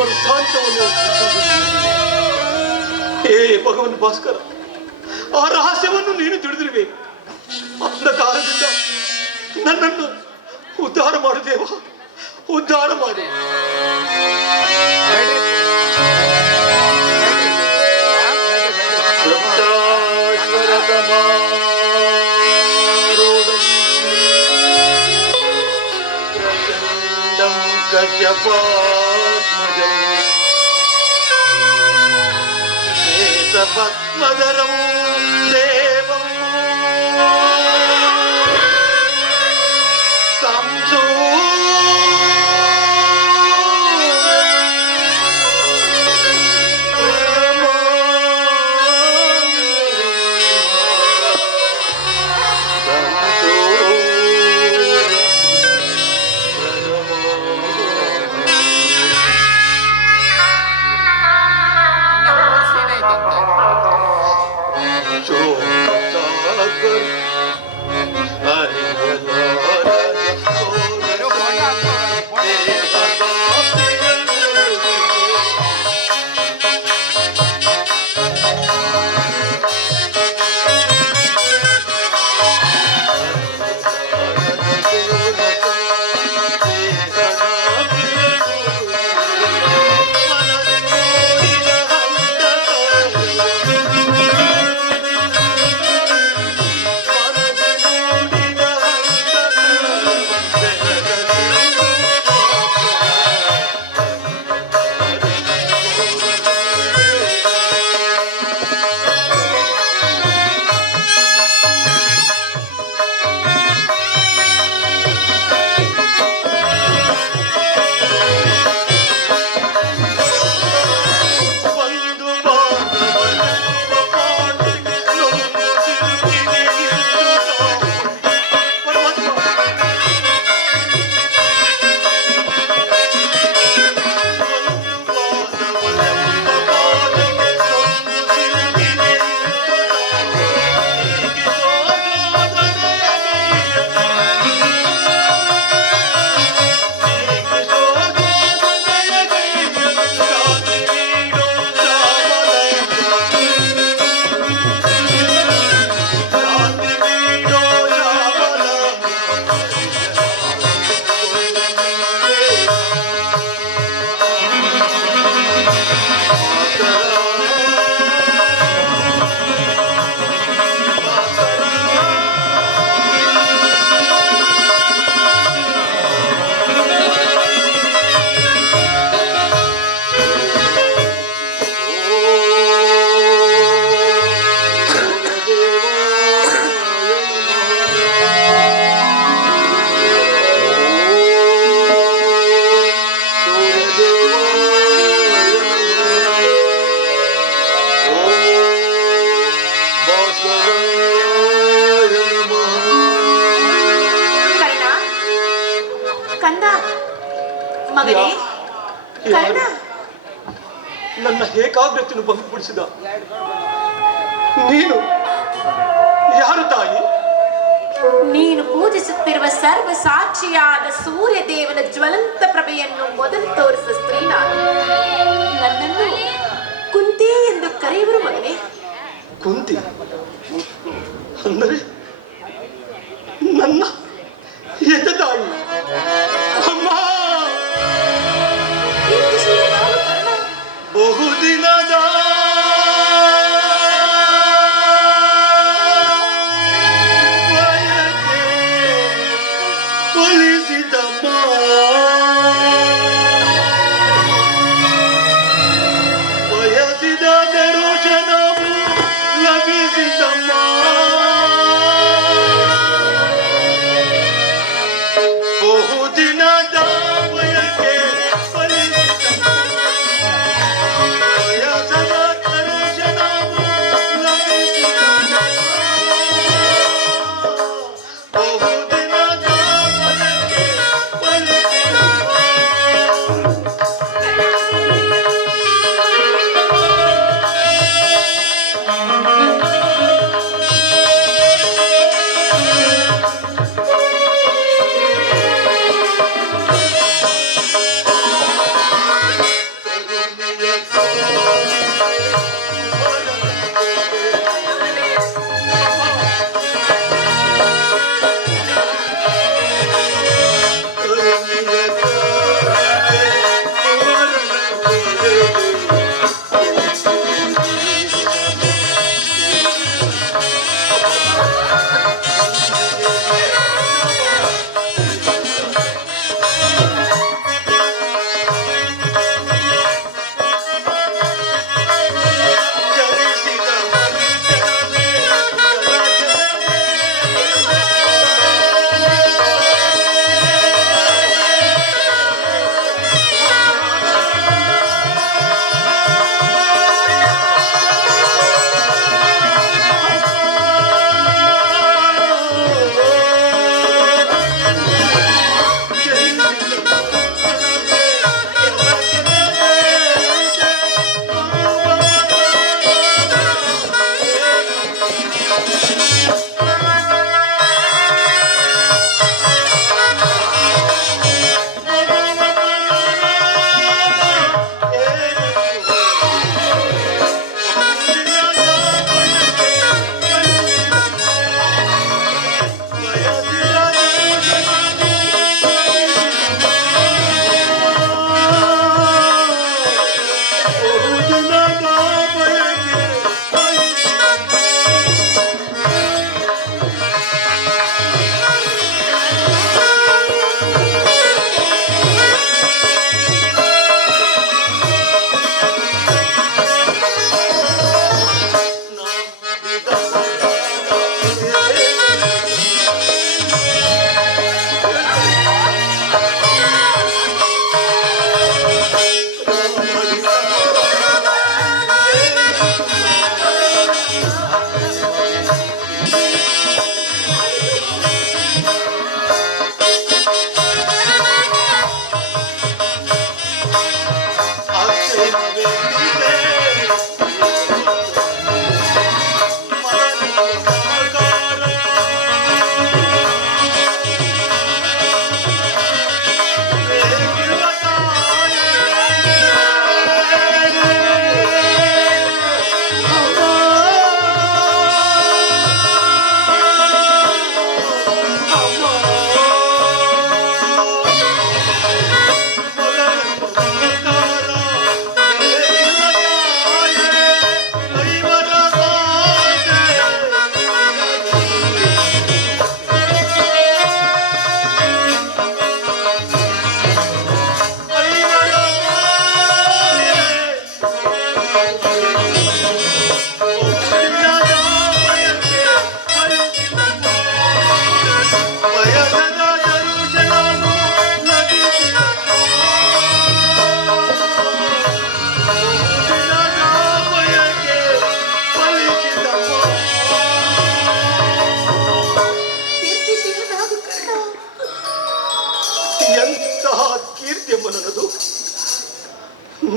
ವೃತ್ತಾಂತವನ್ನು ಹೇ ಭಗವನ್ ಭಾಸ್ಕರ, ಆ ರಹಸ್ಯವನ್ನು ನೀನು ತಿಳಿದಿರುವೆ. ಅಂಧಕಾರದಿಂದ ನನ್ನನ್ನು ಉದ್ಧಾರ ಮಾಡು ದೇವ, ಉದ್ಧಾರ ಮಾಡು. ಪದ್ಮಧರಂ ದೇವಂ ಸಂಸೋ ನನ್ನ ಏಕಾಗ್ರತೆಯನ್ನು ಭಂಗಪಡಿಸಿದ ನೀನು ಯಾರು ತಾಯಿ? ನೀನು ಪೂಜಿಸುತ್ತಿರುವ ಸರ್ವ ಸಾಕ್ಷಿಯಾದ ಸೂರ್ಯ ದೇವನ ಜ್ವಲಂತ ಪ್ರಭೆಯನ್ನು ಮೊದಲು ತೋರಿಸ ಸ್ತ್ರೀ ನಾನು. ನನ್ನನ್ನು ಕುಂತಿ ಎಂದು ಕರೆಯುವರು ಮಗನೇ. ಕುಂತಿ ಅಂದರೆ ನನ್ನ ಎದೆ ತಾಯಿ ಅಮ್ಮ. ಬಹುದಿನದ ಒಲಿಸಿದಮ್ಮ, ಬಯಸಿದ ದರ್ಶನವು ಲಭಿಸಿದಮ್ಮ. ಬಹುದಿನದ ಬಯಕೆ ಫಲಿಸಿದಮ್ಮ,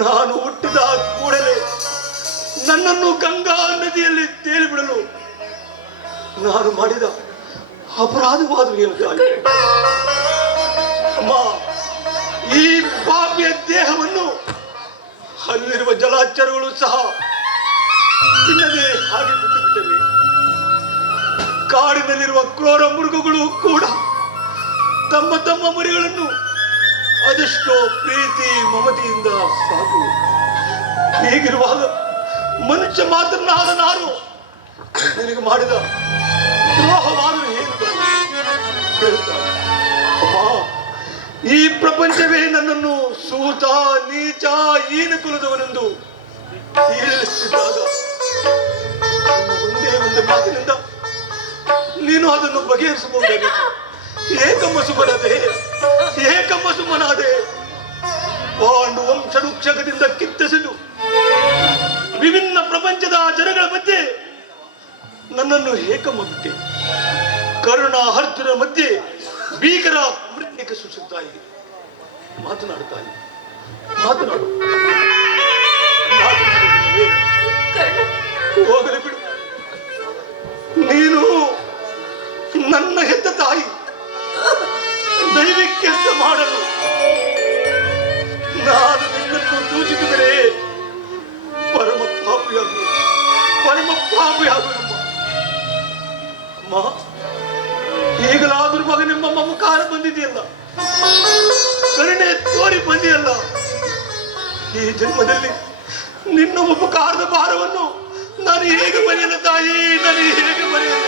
ನಾನು ಹುಟ್ಟಿದ ಕೂಡಲೇ ನನ್ನನ್ನು ಗಂಗಾ ನದಿಯಲ್ಲಿ ತೇಲಿಬಿಡಲು ನಾನು ಮಾಡಿದ ಅಪರಾಧವಾದರೂ ಏನು ತಾಯಿ? ಅಮ್ಮ, ಈ ಪಾಪಿಯ ದೇಹವನ್ನು ಅಲ್ಲಿರುವ ಜಲಾಚರಗಳು ಸಹ ತಿನ್ನದೆ ಹಾಗೆ ಬಿಟ್ಟು ಬಿಟ್ಟವೆ. ಕಾಡಿನಲ್ಲಿರುವ ಕ್ರೂರ ಮೃಗಗಳು ಕೂಡ ತಮ್ಮ ತಮ್ಮ ಮರಿಗಳನ್ನು ಅದೆಷ್ಟೋ ಪ್ರೀತಿ ಮಮತೆಯಿಂದ ಸಾಕು. ಹೀಗಿರುವಾಗ ಮನುಷ್ಯ ಮಾತ್ರನಾದ ನಾನು ನಿನಗೆ ಮಾಡಿದ ದ್ರೋಹವಾದರೂ ಏನು ಕೇಳುತ್ತಾರೆ? ಅಮ್ಮ, ಈ ಪ್ರಪಂಚವೇ ನನ್ನನ್ನು ಸೂತ ನೀಚ ಹೀನ ಕುಲದವನೆಂದು ಹೀರಿಸಿದಾಗ ಒಂದೇ ಒಂದು ಮಾತಿನಿಂದ ನೀನು ಅದನ್ನು ಬಗೆಹರಿಸಬಹುದಾಗಿ ಏಕಮ್ಮ ಸುಮನಾದೆ, ಏಕಮ್ಮ ಸುಮನಾದೆ. ಪಾಂಡು ವಂಶವೃಕ್ಷಕದಿಂದ ಕಿತ್ತಸಲು ವಿಭಿನ್ನ ಪ್ರಪಂಚದ ಜನಗಳ ಮಧ್ಯೆ ನನ್ನನ್ನು ಏಕಮ್ಮ ಬಿಟ್ಟೆ. ಕರುಣ ಅರ್ಜುನ ಮಧ್ಯೆ ಭೀಕರ ಮೃತ್ಯುಕ ಸೃಷ್ಟಿಸ್ತಾ ಇದೆ. ಮಾತನಾಡುತ್ತಾ ಇದೆ, ಮಾತನಾಡು, ಹೋಗಲಿ ಬಿಡು. ನೀನು ನನ್ನ ಹೆತ್ತ ತಾಯಿ, ದೈವಿಕ ಕೆಲಸ ಮಾಡಲು ನಾನು ನಿನ್ನನ್ನು ದೂಷಿಸಿದರೆ ಪರಮ ಪಾಪಿಯಾಗುವುದು, ಪರಮ ಪಾಪಿಯಾಗುವುದಮ್ಮ. ಅಮ್ಮ, ಈಗಲಾದ್ರೂ ಮಗನೆಂಬ ಮಮಕಾರ ಬಂದಿದೆಯಲ್ಲ, ಕರುಣೆ ತೋರಿ ಬಂದಿಯಲ್ಲ. ಈ ಜನ್ಮದಲ್ಲಿ ನಿನ್ನ ಉಪಕಾರದ ಭಾರವನ್ನು ನಾನು ಹೇಗೆ ಬರೆಯಲ್ಲ ತಾಯಿ, ನಾನು ಹೇಗೆ ಬರೆಯಲ್ಲ?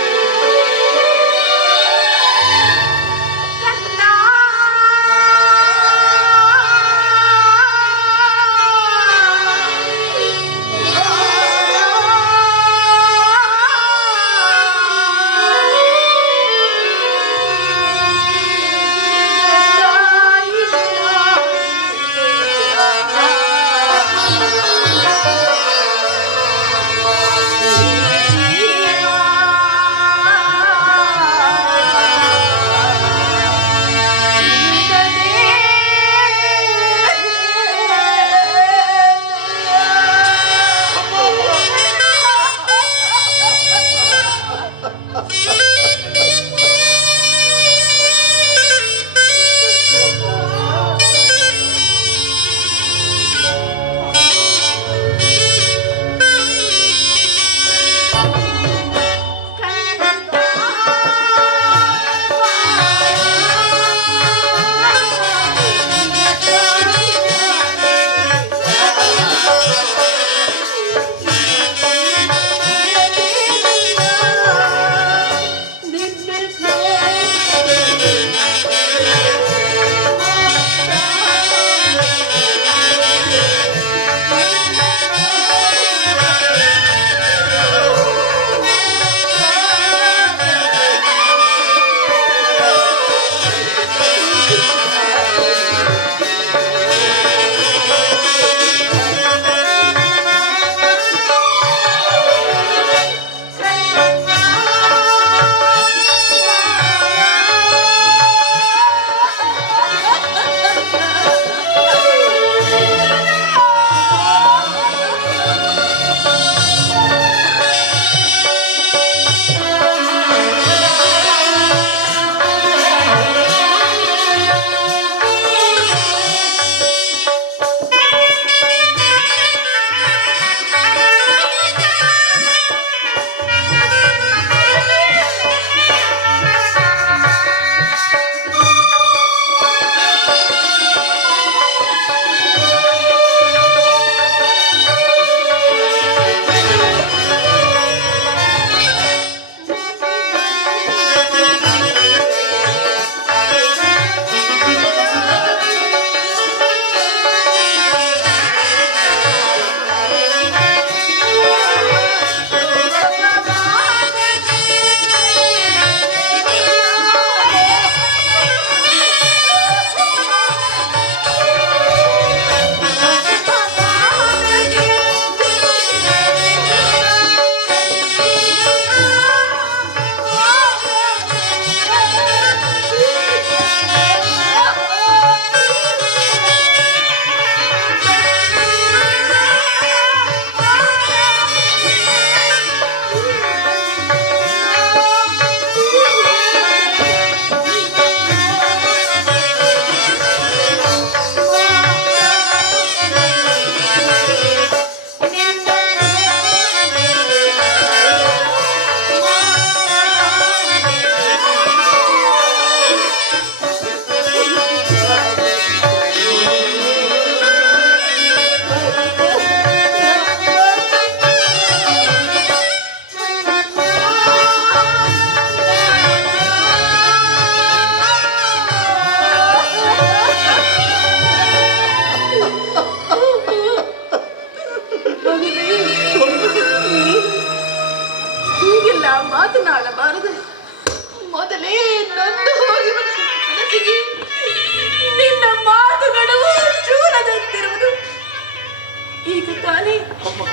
ಅಮ್ಮ,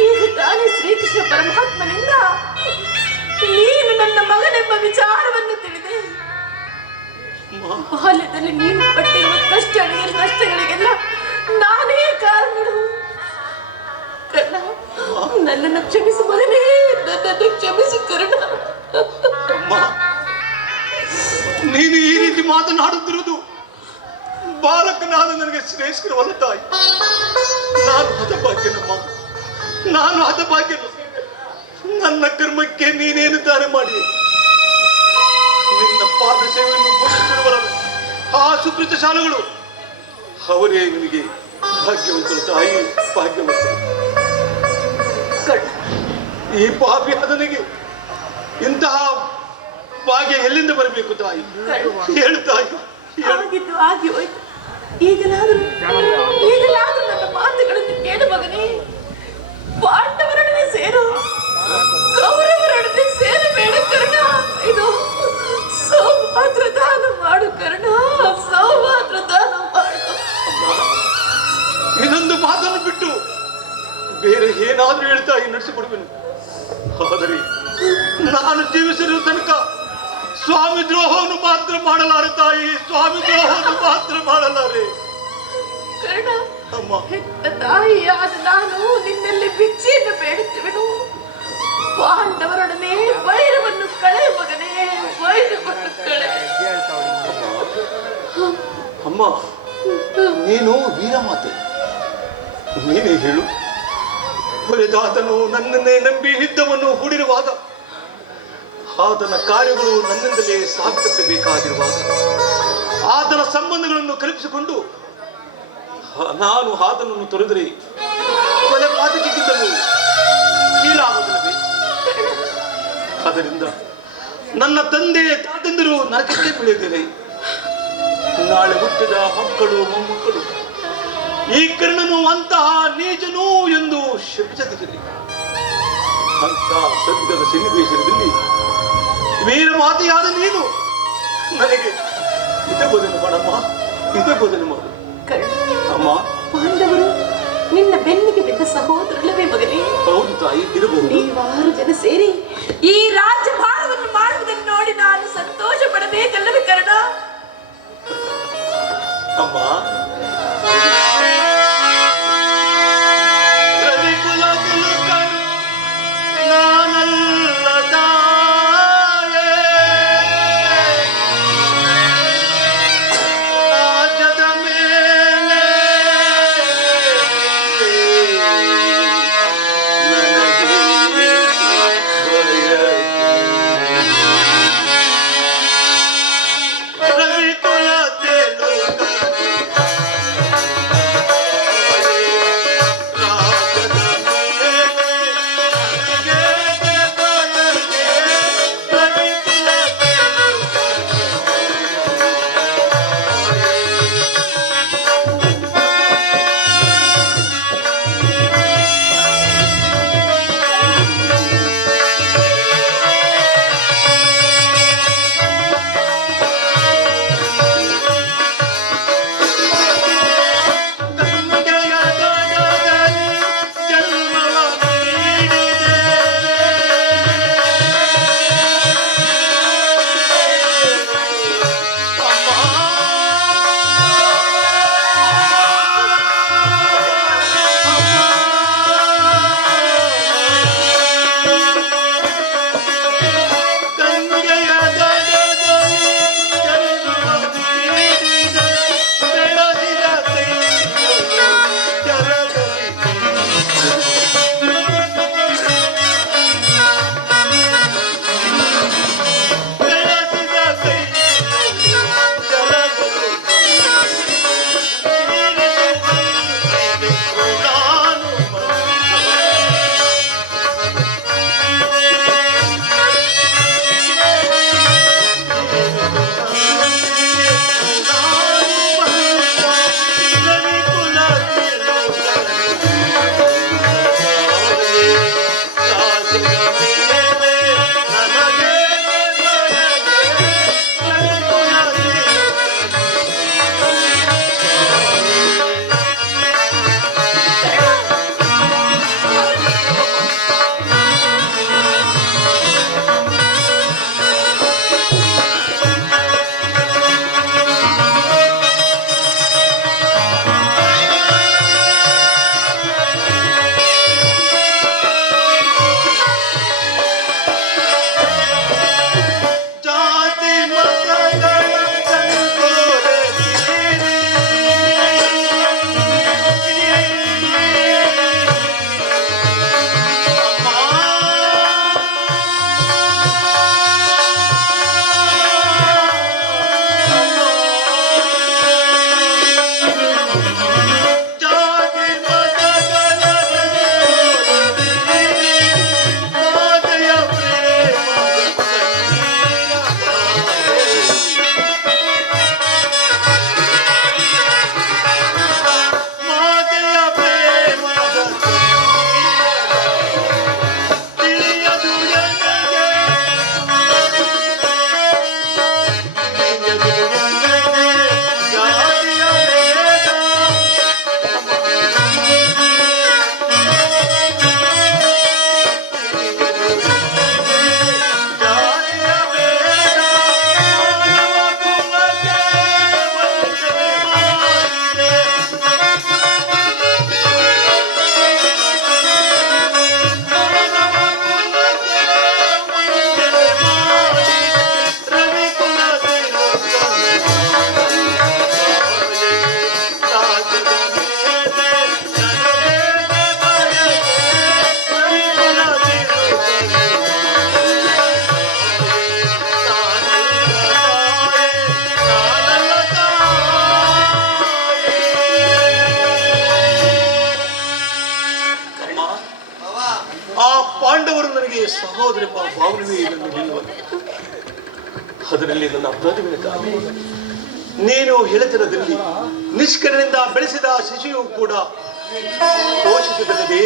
ಈಗ ತಾನೇ ಶ್ರೀಕೃಷ್ಣ ಪರಮಾತ್ಮನಿಂದ ನೀನು ನನ್ನ ಮಗನೆಂಬ ವಿಚಾರವನ್ನು ತಿಳಿದೆ. ಅಮ್ಮ, ಬಾಲ್ಯದಲ್ಲಿ ನೀನು ಪಟ್ಟಿರುವ ನಷ್ಟಗಳಿಗೆಲ್ಲ ನಾನೇ ಕಾರಣಗಳು. ಕರ್ಣ, ನನ್ನನ್ನು ಕ್ಷಮಿಸು ಮಗನೇ, ನನ್ನನ್ನು ಕ್ಷಮಿಸು ಕರ್ಣ. ಅಮ್ಮ, ನೀನು ಈ ರೀತಿ ಮಾತನಾಡುತ್ತಿರುವುದು ಬಾಲಕನಾದ ನನಗೆ ಶ್ರೇಷ್ಠವಲ್ಲ ತಾಯಿ. ನಾನು ಹತಭಾಗ್ಯನಮ್ಮ, ನಾನು ಹತಭಾಗ್ಯನು. ನನ್ನ ಕರ್ಮಕ್ಕೆ ನೀನೇನು ದಾನ ಮಾಡಿ ನಿನ್ನ ಪಾದ ಸೇವೆಯನ್ನು ಪೋಷಿಸಿರುವರಲ್ಲ ಆ ಸುಪ್ರೀತ ಶಾಲೆಗಳು, ಅವರೇ ನಿನಗೆ ಭಾಗ್ಯವಂತರು ತಾಯಿ, ಭಾಗ್ಯವಂತರು. ಕರ್ಣ, ಈ ಪಾಪಿಯಾದ ನನಗೆ ಇಂತಹ ಭಾಗ್ಯ ಎಲ್ಲಿಂದ ಬರಬೇಕು ತಾಯಿ? ಹೇಳು ತಾಯಿ, ಹೇಳು. ಆಗಿದ್ದು ಆಗಿ ಹೋಯ್ತು. ಈಗಲಾದರೂ ನನ್ನ ಮಾತುಗಳನ್ನು ಕೇಳು ಮಗನೇ. ಪಾಂಡವರೊಡನೆ ಸೇರು, ಕೌರವರೊಡನೆ ಸೇರಬೇಡ ಕರ್ಣ. ಇದು ಸೌಮಾತ್ರ ದಾನ ಮಾಡು ಕರ್ಣ, ಸೌಮಾತ್ರ ದಾನ ಮಾಡು. ಇದೊಂದು ಮಾತನ್ನು ಬಿಟ್ಟು ಬೇರೆ ಏನಾದ್ರೂ ಹೇಳ್ತಾ ನಡೆಸಿಕೊಡುವೆನು. ಆದರೆ ನಾನು ಜೀವಿಸಿರುವ ತನಕ ಸ್ವಾಮಿ ದ್ರೋಹವನ್ನು ಮಾತ್ರ ಮಾಡಲಾರೆ ತಾಯಿ, ಸ್ವಾಮಿ ದ್ರೋಹವನ್ನು ಮಾತ್ರ ಮಾಡಲಾರೆ. ಕರ್ಣ, ಅಮ್ಮ, ಹೆತ್ತ ತಾಯಿಯಾದ ನಾನು ನಿನ್ನಲ್ಲಿ ಭಿಕ್ಷೆಯನ್ನು ಬೇಡುತ್ತಿವೆನು. ಪಾಂಡವರೊಡನೆ ವೈರವನ್ನು ಕಳೆ ಮಗನೇ, ವೈರವನ್ನು ಕಳೆ. ಅಮ್ಮ, ನೀನು ವೀರಮಾತೆ, ನೀನೇ ಹೇಳು. ಬಲಿದಾತನು ನನ್ನನ್ನೇ ನಂಬಿ ಯುದ್ಧವನ್ನು ಹೂಡಿರುವಾಗ, ಆತನ ಕಾರ್ಯಗಳು ನನ್ನಿಂದಲೇ ಸಾಗಿಸಬೇಕಾಗಿರುವಾಗ, ಆತನ ಸಂಬಂಧಗಳನ್ನು ಕಲ್ಪಿಸಿಕೊಂಡು ನಾನು ಆತನನ್ನು ತೊರೆದರೆ ಕೊಲೆ ಪಾತಕಿದ್ದಲು ಕೀಳಾಗುವುದಿಲ್ಲವೇ? ಆದ್ದರಿಂದ ನನ್ನ ತಂದೆ ತಾತಂದಿರು ನರಕಕ್ಕೆ ಬೀಳಿದರೆ ನಾಳೆ ಹುಟ್ಟಿದ ಮಕ್ಕಳು ಮೊಮ್ಮಕ್ಕಳು ಈ ಕರ್ಣನು ಅಂತಹ ನೀಚನು ಎಂದು ಶಪಿಸದಿರಲಿ. ಅಂತ ಸದ್ಯದ ಸನ್ನಿವೇಶದಲ್ಲಿ ವೀರ ಮಾತೆಯಾದ ನೀನು ನನಗೆ ಇದೇ ಬೋಧನೆ ಮಾಡಮ್ಮ, ಇದೇ ಬೋಧನೆ ಮಾಡು. ಅಮ್ಮ, ಪಾಂಡವರು ನಿನ್ನ ಬೆನ್ನಿಗೆ ಬಿದ್ದ ಸಹೋದರಲ್ಲವೇ ಮಗನೇ? ಹೌದು ತಾಯಿ, ಇರಬಹುದು. ನೀವಾರು ಜನ ಸೇರಿ ಈ ರಾಜ್ಯಭಾರವನ್ನು ಮಾಡುವುದನ್ನು ನೋಡಿ ನಾನು ಸಂತೋಷ ಪಡಬೇಕಲ್ಲವೇ ಕರ್ಣ? ಅಮ್ಮ, ಸಹೋದರೆಂಬ ಭಾವನೆ ಇದನ್ನು ಅದರಲ್ಲಿ ನನ್ನ ಅಪರಾಧವಿನ ತಾಯಿ. ನೀನು ಹೆಳೆತನದಲ್ಲಿ ನಿಷ್ಕರಣಿಂದ ಬೆಳೆಸಿದ ಶಿಶುವು ಕೂಡ ಪೋಷಿಸದಲ್ಲದೆ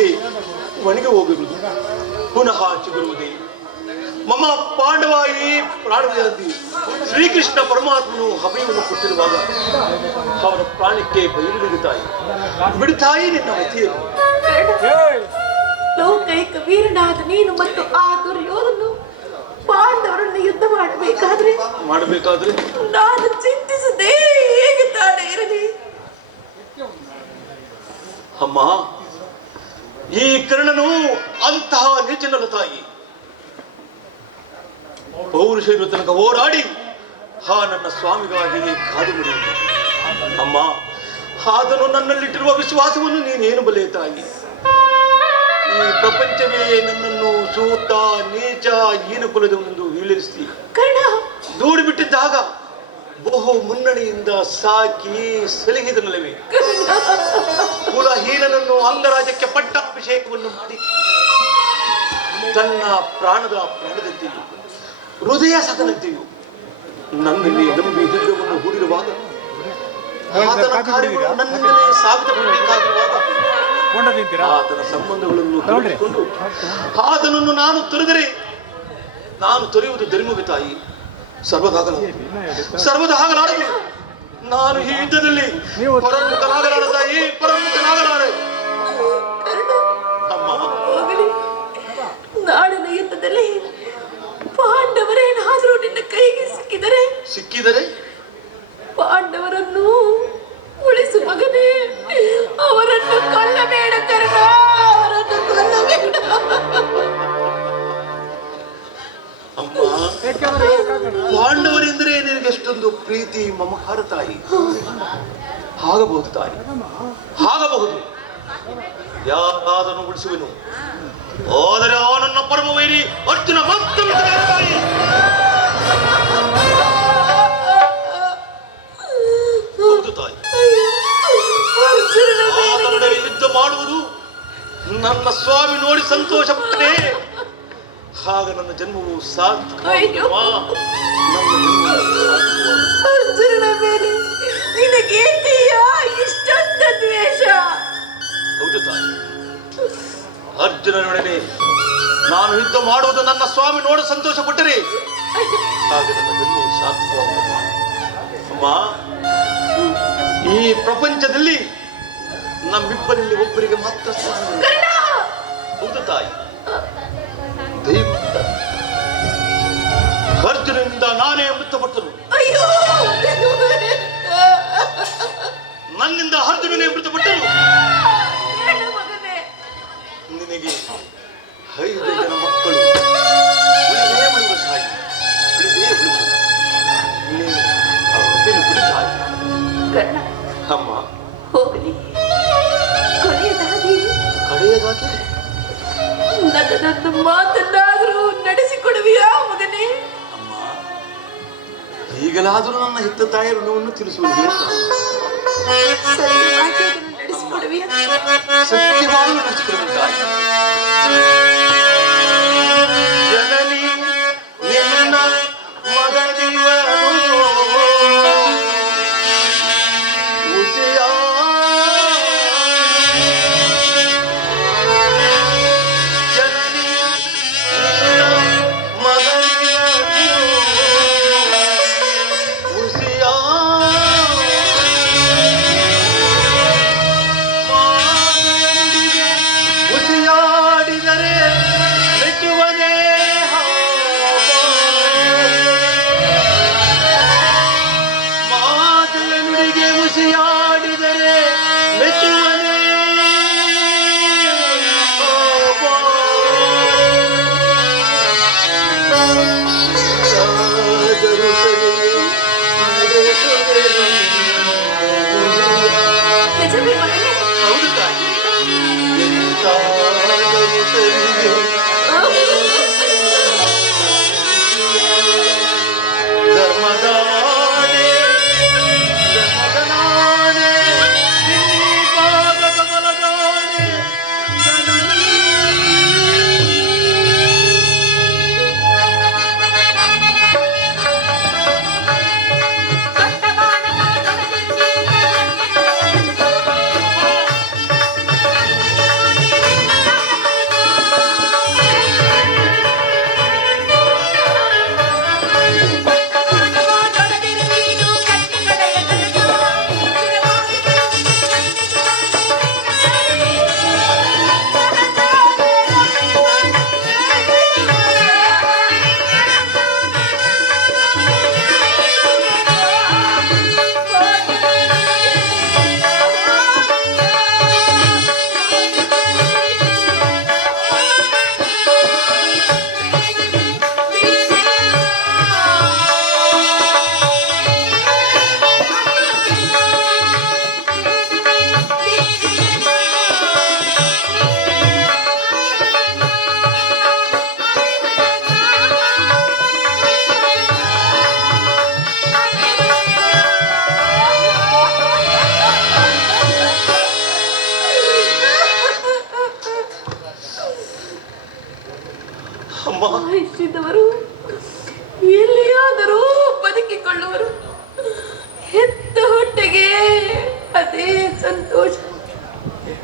ಒಣಗಿ ಹೋಗುವುದು, ಪುನಃ ಚಿಗುರುವುದೇ. ಮಮ ಪಾಂಡವಾಯಿ ಪ್ರಾಣವಿಯಾದಿ ಶ್ರೀಕೃಷ್ಣ ಪರಮಾತ್ಮನು ಅಭಯವನ್ನು ಕೊಟ್ಟಿರುವಾಗ ಅವರ ಪ್ರಾಣಕ್ಕೆ ಬಯಲು ಬಿಡುತ್ತಾಯಿ. ಬಿಡುತ್ತಾಯಿ ನಿನ್ನ ಮತಿಯನ್ನು. ಲೋಕೈಕ ವೀರನಾದ ನೀನು ಮತ್ತು ಆ ದುರ್ಯೋಧನು ಪಾಂಡವರನ್ನು ಯುದ್ಧ ಮಾಡಬೇಕಾದ್ರೆ ನಾನು ಚಿಂತಿಸದೆ ಹೇಗೆ ತಾನೇ ಇರಲಿ? ಅಮ್ಮ, ಈ ಕರ್ಣನು ಅಂತಹ ನೀಚನಲ್ಲ ತಾಯಿ. ಪೌರುಷ ಇರುವ ತನಕ ಹೋರಾಡಿ ನನ್ನ ಸ್ವಾಮಿಗಾಗಿ ಕಾದು ಬಿಡುವುದು. ಅಮ್ಮ, ಆದನು ನನ್ನಲ್ಲಿಟ್ಟಿರುವ ವಿಶ್ವಾಸವನ್ನು ನೀನೇನು ಬಲ್ಲೆ ತಾಯಿ. ಈ ಪ್ರಪಂಚವೇ ನನ್ನನ್ನು ಸೂತ ನೀಚ ಹೀನ ಕುಲದವನೆಂದು ವೀಳಿಸಿ ದೂಡಿ ಬಿಟ್ಟಿದ್ದಾಗ ಬಹು ಮುನ್ನಡೆಯಿಂದ ಸಾಕಿ ಸಲಹಿದನಲ್ಲವೇ ಕುಲಹೀನನನ್ನು ಅಂಗರಾಜ್ಯಕ್ಕೆ ಪಟ್ಟಾಭಿಷೇಕವನ್ನು ಮಾಡಿ ತನ್ನ ಪ್ರಾಣದಂತೆಯೂ ಹೃದಯ ಸಕಲಂತೆಯೂ ನನ್ನಲ್ಲಿ ನಂಬಿ ಯುದ್ಧವನ್ನು ಹೂಡಿರುವಾಗ ಆತನ ಕಾರ್ಯಗಳು ನನ್ನಿಂದಲೇ ಸಾಬೀತಪಡಬೇಕಾಗಿರುವಾಗ ಆತನ ಸಂಬಂಧಗಳನ್ನು ತಿಳಿದುಕೊಂಡು ಆತನನ್ನು ನಾನು ತೊರೆದರೆ ನಾನು ತೊರೆಯುವುದು ಧರ್ಮವೇ ತಾಯಿ. ಸರ್ವದಾಗಲಾರದು. ನಾನು ಈ ಯುದ್ಧದಲ್ಲಿ ಪರಮುಖನಾಗಲಾರ ತಾಯಿ, ಪರಮುಖನಾಗಲಾರೆ. ಅಮ್ಮ, ನಾಡಿನ ಯುದ್ಧದಲ್ಲಿ ಪಾಂಡವರೇನಾದರೂ ನಿನ್ನ ಕೈಗೆ ಸಿಕ್ಕಿದರೆ ಪಾಂಡವರನ್ನು ಉಳಿಸು ಮಗನೇ. ಅವರನ್ನು ಕೊಲ್ಲಬೇಡ ಕರ್ಣ, ಅವರನ್ನು ಕೊಲ್ಲಬೇಡ. ಅಮ್ಮ, ಪಾಂಡವರೆಂದರೆ ನಿನಗೆ ಎಷ್ಟೊಂದು ಪ್ರೀತಿ ಮಮಕಾರ ತಾಯಿ. ಆಗಬಹುದು ತಾಯಿ, ಆಗಬಹುದು. ಯಾರಾದನ್ನು ಉಳಿಸುವೆನು, ಆದರೆ ಅವನನ್ನ ಪರಮವೈರಿ ಅರ್ಜುನ ಮತ್ತೊಮ್ಮೆ ತಾಯಿ. ಹೌದು ತಾಯಿ, ಆತನೊಡನೆ ಯುದ್ಧ ಮಾಡುವುದು ನನ್ನ ಸ್ವಾಮಿ ನೋಡಿ ಸಂತೋಷ ಪಟ್ಟರೆ ಆಗ ನನ್ನ ಜನ್ಮವು ಸಾರ್ಥಕ. ಅರ್ಜುನನ ಮೇಲೆ ನಿನಗೇಕೆಯಾ ಇಷ್ಟೊಂದ ದ್ವೇಷ? ಹೌದು ತಾಯಿ, ಅರ್ಜುನನೊಡನೆ ನಾನು ಯುದ್ಧ ಮಾಡುವುದು ನನ್ನ ಸ್ವಾಮಿ ನೋಡ ಸಂತೋಷ ಪಟ್ಟರೆ ಆಗ ನನ್ನ ಜನ್ಮವು ಸಾರ್ಥಕವಾಗುವುದು. ಅಮ್ಮ, ಈ ಪ್ರಪಂಚದಲ್ಲಿ ನಮ್ಮಿಬ್ಬರಲ್ಲಿ ಒಬ್ಬರಿಗೆ ಮಾತ್ರ ಸ್ಥಾನ. ಹೌದು ತಾಯಿ, ಅರ್ಜುನನಿಂದ ನಾನೇ ಮೃತಪಟ್ಟನು. ನನ್ನಿಂದ ಅರ್ಜುನನೇ ಮೃತಪಟ್ಟನು. ನಿನಗೆ 5 ಜನ ಮಕ್ಕಳು ಉಳಿದೇ ಬಂದ ಸಾಯಿ, ಉಳಿದೇ ಬಿಡುತ್ತಾಯಿ. ಅಮ್ಮ, ಹೋಗಲಿ. ಕಡೆಯದಾಗಿ ನನ್ನ ಮಾತನ್ನಾದರೂ ನಡೆಸಿಕೊಡುವಿಯಾ ಮಗನೇ? ಅಮ್ಮ, ಈಗಲಾದರೂ ನನ್ನ ಹೆತ್ತ ತಾಯಿಯ ಋಣವನ್ನು ತಿಳಿಸುವುದು. ನಡೆಸಿಕೊಡುವಿಯಾ? ಸತ್ಯವಾಗಲು ನಡೆಸಿಕೊಡುತ್ತಾಯಿ. ಜನನಿ ನಿನ್ನ ಮಗದಿವನು ಉಸಿಯ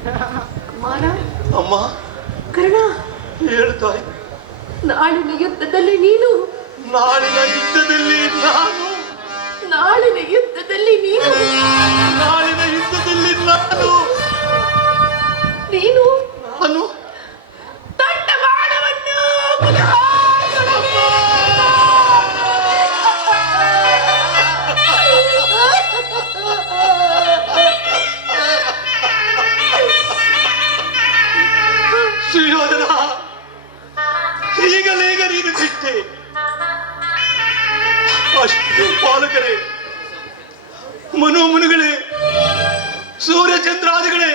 ಕುಮಾರ, ಅಮ್ಮ ಕರ್ಣ, ಹೇಳ್ತಾಯಿ. ನಾಳಿನ ಯುದ್ಧದಲ್ಲಿ ನೀನು, ನಾಳಿನ ಯುದ್ಧದಲ್ಲಿ ನಾನು, ನಾಳಿನ ಯುದ್ಧದಲ್ಲಿ ನೀನು, ನಾಳಿನ ಯುದ್ಧದಲ್ಲಿ ನಾನು, ನೀನು ನಾನು ದೊಡ್ಡ ಬಾಣವನ್ನು ಪುನಃ ಸುಯೋಧನ, ಈಗಲೀಗ ನೀನು ಬಿಟ್ಟೆ. ಅಷ್ಟು ಪಾಲಕರೇ, ಮನೋಮುನಿಗಳೇ, ಸೂರ್ಯಚಂದ್ರಾದಿಗಳೇ,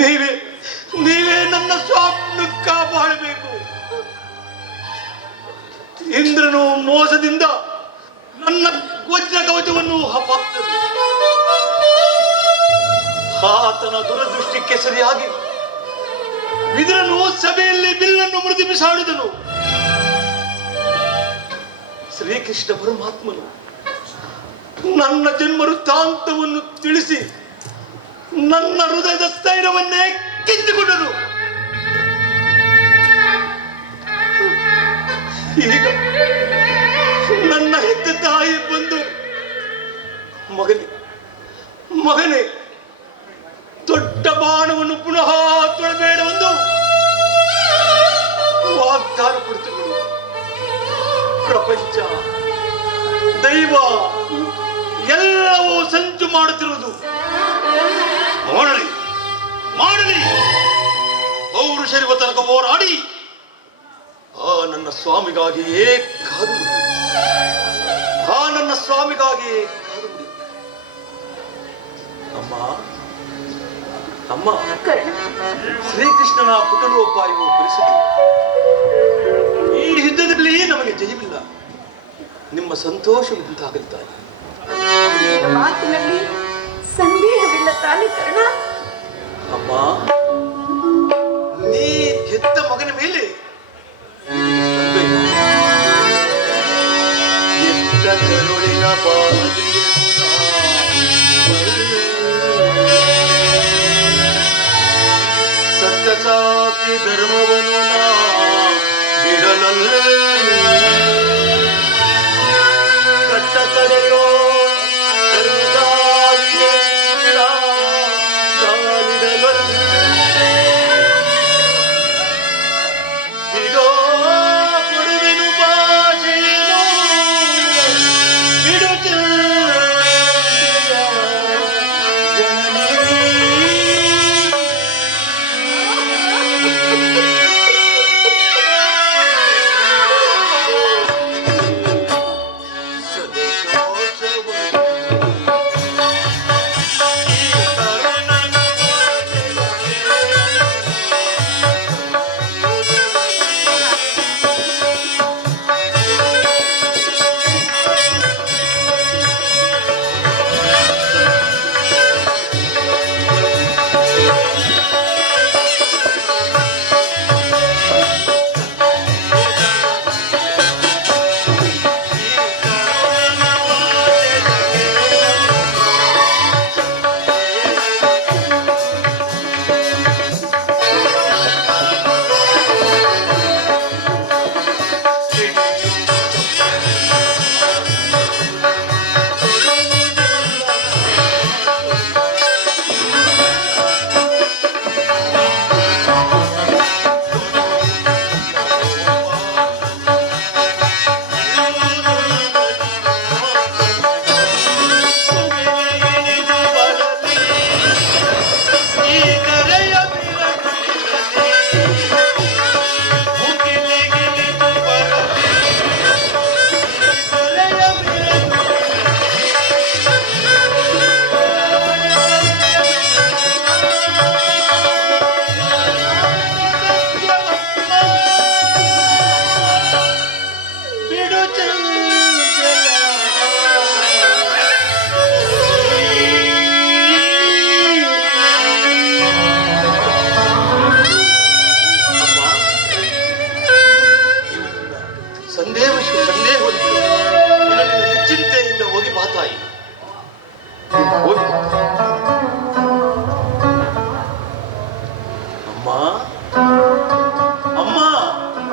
ನೀವೇ ನೀವೇ ನನ್ನ ಸ್ವಾಮಿಯನ್ನು ಕಾಪಾಡಬೇಕು. ಇಂದ್ರನು ಮೋಸದಿಂದ ನನ್ನ ವಜ್ರ ಕವಚವನ್ನು ಅಪಹರಿಸಿದನು. ಆತನ ದುರದೃಷ್ಟಕ್ಕೆ ಸರಿಯಾಗಿ ವಿದುರನು ಸಭೆಯಲ್ಲಿ ಬಿಲ್ಲನ್ನು ಮುರಿದು ಬಿಸಾಡಿದನು. ಶ್ರೀಕೃಷ್ಣ ಪರಮಾತ್ಮನು ನನ್ನ ಜನ್ಮ ವೃತ್ತಾಂತವನ್ನು ತಿಳಿಸಿ ನನ್ನ ಹೃದಯದ ಸ್ಥೈರ್ಯವನ್ನೇ ಕಿತ್ತುಕೊಂಡನು. ಈಗ ನನ್ನ ಹೆತ್ತ ತಾಯಿ ಬಂದು, ಮಗನೇ ಮಗನೇ, ದೊಡ್ಡ ಬಾಣವನ್ನು ಪುನಃ ತೊಳಬೇಡವೆಂದು ವಾಗ್ದಾನ ಕೊಡ್ತಿರುವುದು. ಪ್ರಪಂಚ, ದೈವ ಎಲ್ಲವೂ ಸಂಚು ಮಾಡುತ್ತಿರುವುದು. ಮಾಡಲಿ ಮಾಡಲಿ, ಪೌರುಷರಿವ ತನಕ ಹೋರಾಡಿ ಆ ನನ್ನ ಸ್ವಾಮಿಗಾಗಿಯೇ ಕಾದು ಮುಡಿ, ಆ ನನ್ನ ಸ್ವಾಮಿಗಾಗಿಯೇ ಕಾದು ಮುಡಿ. ಅಮ್ಮ ಅಮ್ಮ, ಶ್ರೀಕೃಷ್ಣನ ಕುಟಲೋಪಾಯವು ಪರಿಸ್ಥಿತಿ. ಈ ಯುದ್ಧದಲ್ಲಿ ನಮಗೆ ಜಯವಿಲ್ಲ, ನಿಮ್ಮ ಸಂತೋಷ ಉಂಟಾಗುತ್ತಾರೆ. ಮಾತಿನಲ್ಲಿ ಸಂದೇಹವಿಲ್ಲ ತಾನೆ ಕರ್ಣ? ಅಮ್ಮ, ನೀ ಹೆತ್ತ ಮಗನ ಮೇಲೆ ಎತ್ತ ಕರುಳಿನ ಸತ್ಯ ಸಾಕ್ಷಿ ಧರ್ಮವನ್ನು ನಾ ಬಿಡಲಲ್ಲ. ಕಟ್ಟ ಕಡೆಯೋ ಧರ್ಮದಾಗಿಯೇ ನಾ ಕಾಲಿಡಲೊಲ್ಲೆ. ಇದೋ ಕೊಡುವೆನು ಭಾಷೆಯನ್ನು ಬಿಡುತ್ತಿಲ್ಲ ಜನನಿ. ಸಂತೋಷ ಹೋಗಿ ಅಮ್ಮ ಅಮ್ಮ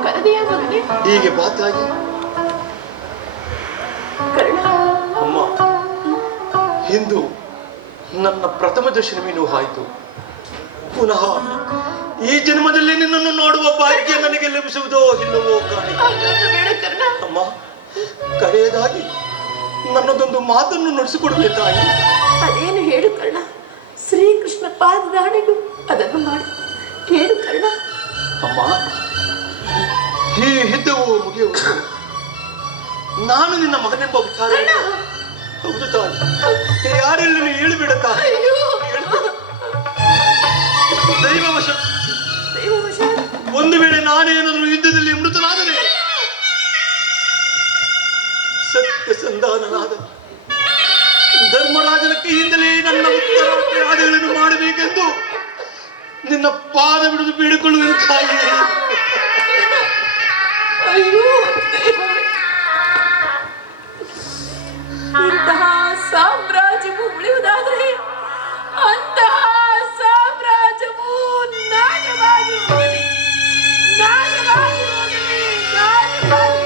ಕರೆದೆಯ ಮಗನೇ? ಹೀಗೆ ಬಾ ತಾಯಿ. ಕರ್ಣ, ಅಮ್ಮ, ಇಂದು ನನ್ನ ಪ್ರಥಮ ದರ್ಶನವೇನೂ ಆಯಿತು. ಪುನಃ ಈ ಜನ್ಮದಲ್ಲಿ ನಿನ್ನನ್ನು ನೋಡುವ ಭಾಗ್ಯ ನನಗೆ ಲಭಿಸುವುದೋ ಇಲ್ಲವೋ ಕಾಣಿ. ಹಾಗನ್ನು ಬೇಡ ಕರ್ಣ. ಅಮ್ಮ, ಕರೆಯದಾಗಿ ನನ್ನದೊಂದು ಮಾತನ್ನು ನಡೆಸಿಕೊಡುವೆ ತಾಯಿ. ಅದೇನು ಹೇಳು ಕರ್ಣ. ಶ್ರೀಕೃಷ್ಣ ಪಾದದಾಣೆಗೂ ಅದನ್ನು ಮಾಡಿ ಹೇಳು ಕರ್ಣ. ಅಮ್ಮ, ಈ ಯುದ್ಧವು ಮುಗಿಯುವುದು ನಾನು ನಿನ್ನ ಮಗನೆಂಬ ವಿಚಾರ. ಕರ್ಣ, ಹೌದು ತಾಯಿ, ಯಾರೆಲ್ಲ ಹೇಳಿಬಿಡ ತಾಯಿ. ಅಯ್ಯೋ, ದೈವವಶ ದೈವವಶ. ಒಂದು ವೇಳೆ ನಾನೇನಾದರೂ ಯುದ್ಧದಲ್ಲಿ ಮೃತನಾದರೆ ಸತ್ಯ ಸಂಧಾನನಾದ ಧರ್ಮರಾಜನ ಕೈಯಿಂದಲೇ ನನ್ನ ಉತ್ತರಾಧಿಕಾರಿಗಳನ್ನು ಮಾಡಬೇಕೆಂದು ನಿನ್ನ ಪಾದ ಬಿಡುದು ಬೇಡಿಕೊಳ್ಳುವ ತಾಯಿ. ಅಯ್ಯೋ ದೈವವೇ. ಇಂತಹ ಸಾಮ್ರಾಜ್ಯವು ಉಳಿಯುವುದಾದರೆ ಅಂತಹ ಸಾಮ್ರಾಜ್ಯವು ನಾಶವಾಗಿ ಹೋಗಲಿ, ನಾಶವಾಗಿ ಹೋಗಲಿ, ನಾಶವಾಗಿ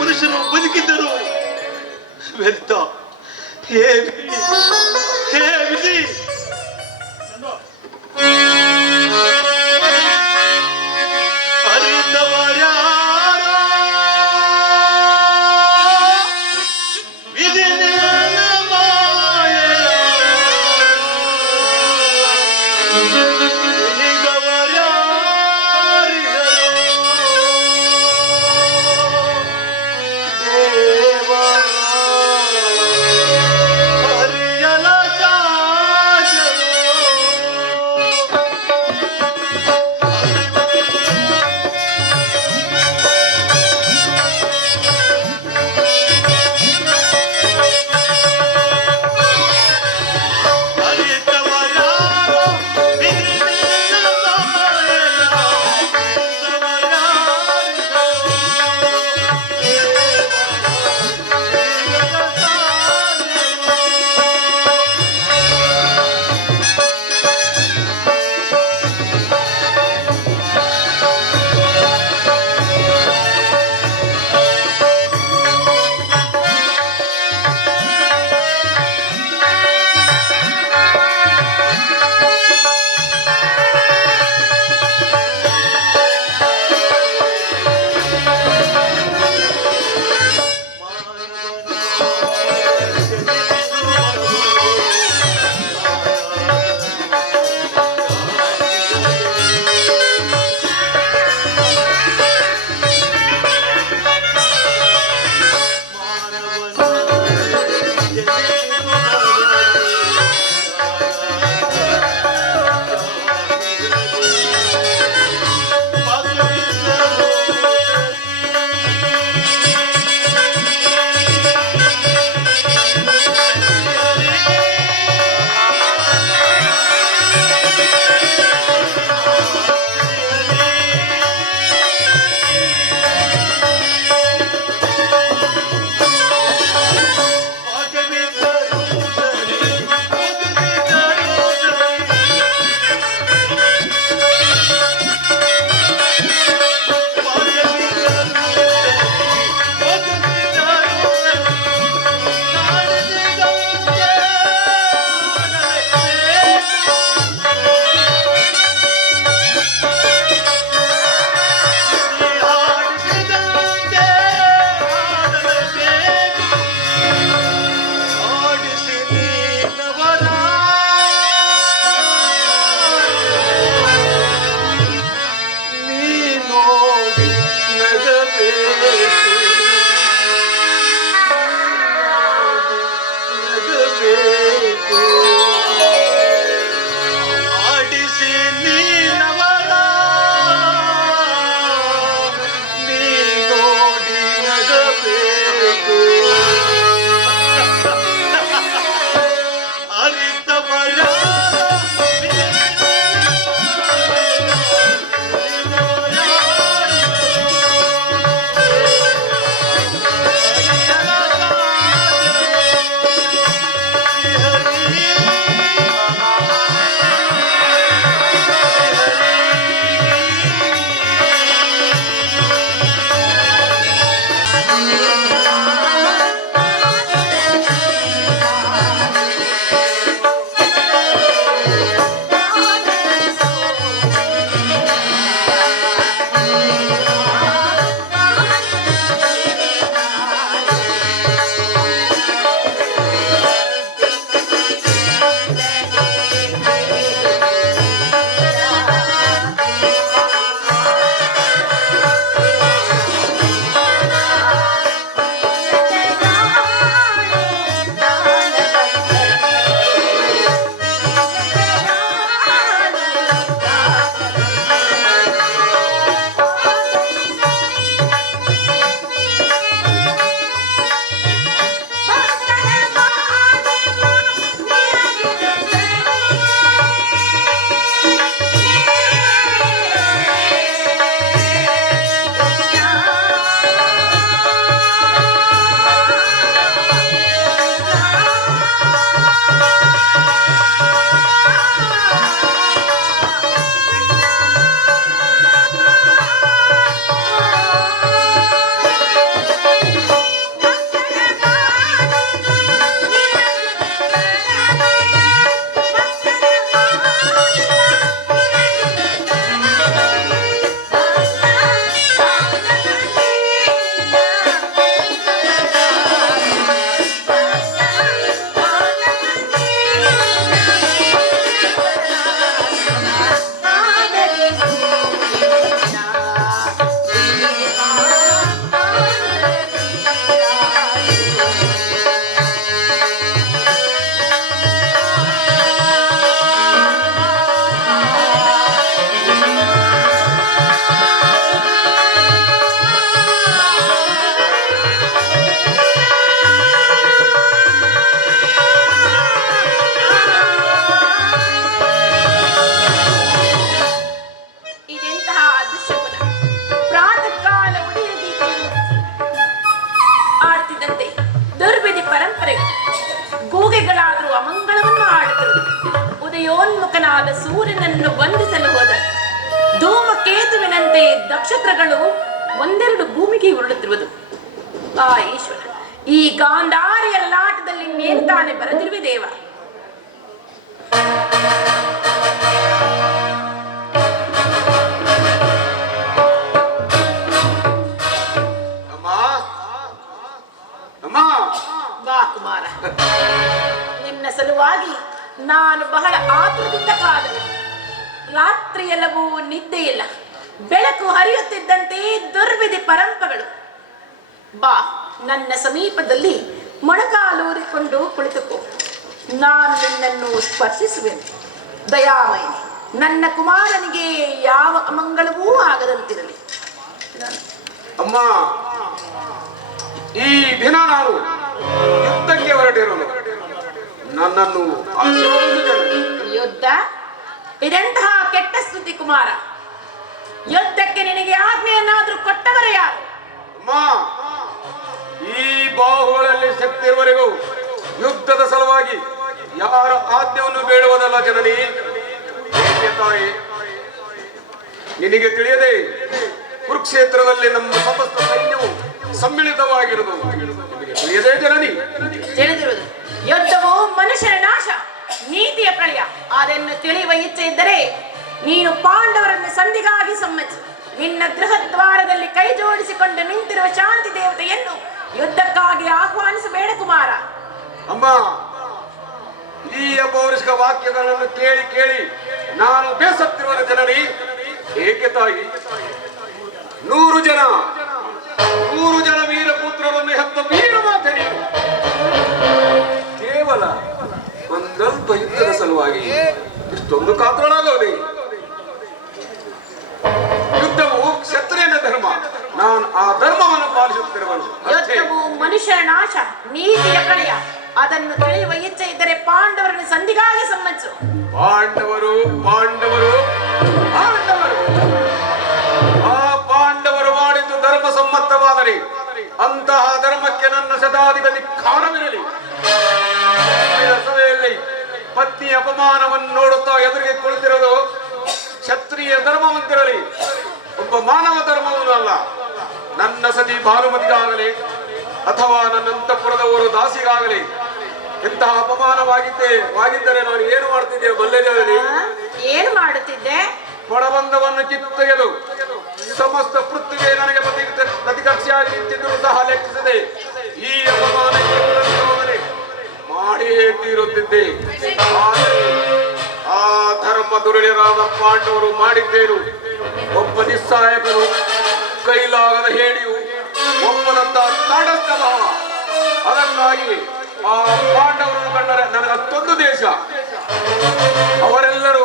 ಮನುಷ್ಯನು ಬದುಕಿದ್ದರು ವ್ಯರ್ಥ. ಹೇ ವಿಧಿ, ಹೇ ವಿಧಿ. ಅರಿತವರ್ಯಾರೋ ವಿಧಿ ನಿನ್ನ ಮಾಯೆಯ ವಿಧಿ ತೋರಿಸಲು ಹೋದ. ಧೂಮಕೇತುವಿನಂತೆ ನಕ್ಷತ್ರಗಳು ಒಂದೆರಡು ಭೂಮಿಗೆ ಉರುಳುತ್ತಿರುವುದು. ಆ ಈಶ್ವರ, ಈ ಗಾಂಧಾರಿಯ ಲಾಟದಲ್ಲಿ ಇನ್ನೇನು ತಾನೇ ಬರದಿರುವೆ ದೇವ. ಬಾ ಕುಮಾರ, ನಿನ್ನ ಸಲುವಾಗಿ ನಾನು ಬಹಳ ಆತುರದಿಂದ ಕಾದನು. ರಾತ್ರಿಯೆಲ್ಲವೂ ನಿದ್ದೆಯಿಲ್ಲ. ಬೆಳಕು ಹರಿಯುತ್ತಿದ್ದಂತೆ ದುರ್ವಿಧಿ ಪರಂಪಗಳು. ಬಾ, ನನ್ನ ಸಮೀಪದಲ್ಲಿ ಮೊಣಕಾಲೂರಿಕೊಂಡು ಕುಳಿತುಕೋ. ನಾನು ನಿನ್ನನ್ನು ಸ್ಪರ್ಶಿಸುವೆನು. ದಯಾಮಯಿ, ನನ್ನ ಕುಮಾರನಿಗೆ ಯಾವ ಅಮಂಗಳವೂ ಆಗದಂತಿರಲಿ. ಅಮ್ಮ, ಈ ದಿನ ನಾನು ಯುದ್ಧಕ್ಕೆ ಹೊರಟಿರೋನು. ನನ್ನನ್ನು ಯುದ್ಧ? ಇದೆಂತಹ ಕೆಟ್ಟ ಸುದ್ದಿ ಕುಮಾರ. ಯುದ್ಧಕ್ಕೆ ನಿನಗೆ ಆಜ್ಞೆಯನ್ನಾದ್ರೂ ಕೊಟ್ಟವರೇ ಯಾರು? ಅಮ್ಮ, ಈ ಬಾಹುಗಳಲ್ಲಿ ಶಕ್ತಿ ಇರುವವರೆಗೂ ಯುದ್ಧದ ಸಲುವಾಗಿ ಯಾರ ಆಜ್ಞೆಯನ್ನು ಬೇಡುವುದಲ್ಲ ಜನನಿ. ತಾಯಿ, ನಿನಗೆ ತಿಳಿಯದೆ ಕುರುಕ್ಷೇತ್ರದಲ್ಲಿ ನಮ್ಮ ಸಮಸ್ತ ಸೈನ್ಯವು ಸಮ್ಮಿಳಿತವಾಗಿರುವುದು ನಿಮಗೆ ತಿಳಿಯದೆ ಜನನಿ? ತಿಳಿದಿರುವುದು. ಯುದ್ಧವು ಮನುಷ್ಯನ ನಾಶ, ನೀತಿಯ ಪ್ರಳಯ. ಅದನ್ನು ತಿಳಿಯುವ ಇಚ್ಛೆ ಇದ್ದರೆ ನೀನು ಪಾಂಡವರನ್ನು ಸಂಧಿಗಾಗಿ ಸಮ್ಮತಿಸು. ನಿನ್ನ ಗೃಹದ್ವಾರದಲ್ಲಿ ಕೈ ಜೋಡಿಸಿಕೊಂಡು ನಿಂತಿರುವ ಶಾಂತಿ ದೇವತೆಯನ್ನು ಯುದ್ಧಕ್ಕಾಗಿ ಆಹ್ವಾನಿಸಬೇಡ ಕುಮಾರ. ಅಮ್ಮ, ಈ ಅಪೌರುಷಿಕ ವಾಕ್ಯಗಳನ್ನು ಕೇಳಿ ಕೇಳಿ ನಾನು ಬೇಸತ್ತಿರುವ ಜನನಿ. ಏಕೆ ತಾಯಿ? 100 ಜನ ವೀರಪುತ್ರರನ್ನು ಹೆತ್ತ ವೀರ ಮಾತರಿ ಕೇವಲ ಒಂದಲ್ಪ ಯುದ್ಧದ ಸಲುವಾಗಿ ಇಷ್ಟೊಂದು ಕಾತರನಾಗಲಿ? ಯುದ್ಧವು ಕ್ಷತ್ರಿಯನ ಧರ್ಮ. ನಾನು ಆ ಧರ್ಮವನ್ನು ಪಾಲಿಸುತ್ತಿರುವನು. ಯುದ್ಧವು ಮನುಷ್ಯನ ನಾಶ, ನೀತಿಯ ಪ್ರಳಯ. ಅದನ್ನು ತಿಳಿಯುವ ಇಚ್ಛೆ ಇದ್ದರೆ ಪಾಂಡವರನ್ನು ಸಂಧಿಗಾಗಿ ಸಮ್ಮತಿಸು. ಪಾಂಡವರು ಆ ಪಾಂಡವರು ಮಾಡಿದ್ದು ಧರ್ಮ ಸಮ್ಮತವಾದರೆ ಅಂತಹ ಧರ್ಮಕ್ಕೆ ನನ್ನ ಶತಾಧಿಪತಿ ಕಾರಣವಿರಲಿ. ಸಭೆಯಲ್ಲಿ ಪತ್ನಿ ಅಪಮಾನವನ್ನು ನೋಡುತ್ತಾ ಎದುರಿಗೆ ಕುಳಿತಿರೋದು ಕ್ಷತ್ರಿಯ ಧರ್ಮವಂತಿರಲಿ, ಒಬ್ಬ ಮಾನವ ಧರ್ಮವೂ ಅಲ್ಲ. ನನ್ನ ಸತಿ ಭಾನುಮತಿಗಾಗಲಿ ಅಥವಾ ನನ್ನ ಅಂತಃಪುರದವರು ದಾಸಿಗಾಗಲಿ ಇಂತಹ ಅಪಮಾನವಾಗಿದ್ದರೆ ನಾನು ಏನು ಮಾಡ್ತಿದ್ದೆ ಬಲ್ಲೆದೇವನಿ? ಏನು ಮಾಡುತ್ತಿದ್ದೆ? ಪಡಬಂಧವನ್ನು ಕಿತ್ತೊಗೆದು ಸಮಸ್ತ ಪೃಥ್ವಿಗೆ ನನಗೆ ಪ್ರತಿಕಕ್ಷಿಯಾಗಿ ನಿಂತಿದ್ದರೂ ಸಹ ಲೆಕ್ಕಿಸದೆ ಈ ಅಪಮಾನಕ್ಕೆ ಮಾಡಿಯೇ ತೀರುತ್ತಿದ್ದೆ. ಆ ಧರ್ಮ ದುರುಳಿಯರಾದ ಪಾಂಡವರು ಮಾಡಿದ್ದೇನು? ಒಬ್ಬ ನಿಸ್ಸಹಾಯಕನು, ಕೈಲಾಗದ ಹೇಳಿಯು, ಒಬ್ಬನಂತ ತಟಸ್ಥ ಭಾವ. ಅದಕ್ಕಾಗಿ ಆ ಪಾಂಡವರನ್ನು ಕಂಡರೆ ನನಗಷ್ಟೊಂದು ದೇಶ. ಅವರೆಲ್ಲರೂ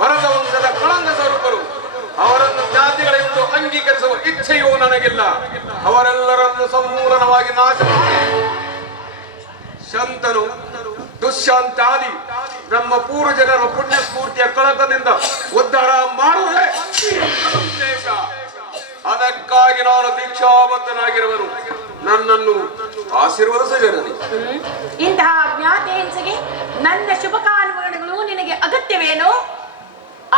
ಭರತ ವಂಶದ ಕಳಂಕ ಸ್ವರೂಪರು. ಅವರನ್ನು ಜಾತಿಗಳೆಂದು ಅಂಗೀಕರಿಸುವ ಇಚ್ಛೆಯೂ ನನಗಿಲ್ಲ. ಅವರೆಲ್ಲರನ್ನು ಸಮೂಲನವಾಗಿ ನಾಶ ಮಾಡಿ ಶಂತನು, ದುಶ್ಶಾಂತಾದಿ ನಮ್ಮ ಪೂರ್ವಜನರ ಪುಣ್ಯ ಸ್ಫೂರ್ತಿಯ ಕಳಕದಿಂದ ಉದ್ಧಾರ ಮಾಡುವುದೇ ಉದ್ದೇಶ. ಅದಕ್ಕಾಗಿ ನಾನು ದೀಕ್ಷಾಬದ್ಧನಾಗಿರುವನು. ನನ್ನನ್ನು ಆಶೀರ್ವದಿಸು ಜನನಿ. ಇಂತಹ ಜ್ಞಾತಿ ಹಿಂಸೆಗೆ ನನ್ನ ಶುಭ ಕಾಮನೆಗಳು ನಿನಗೆ ಅಗತ್ಯವೇನು?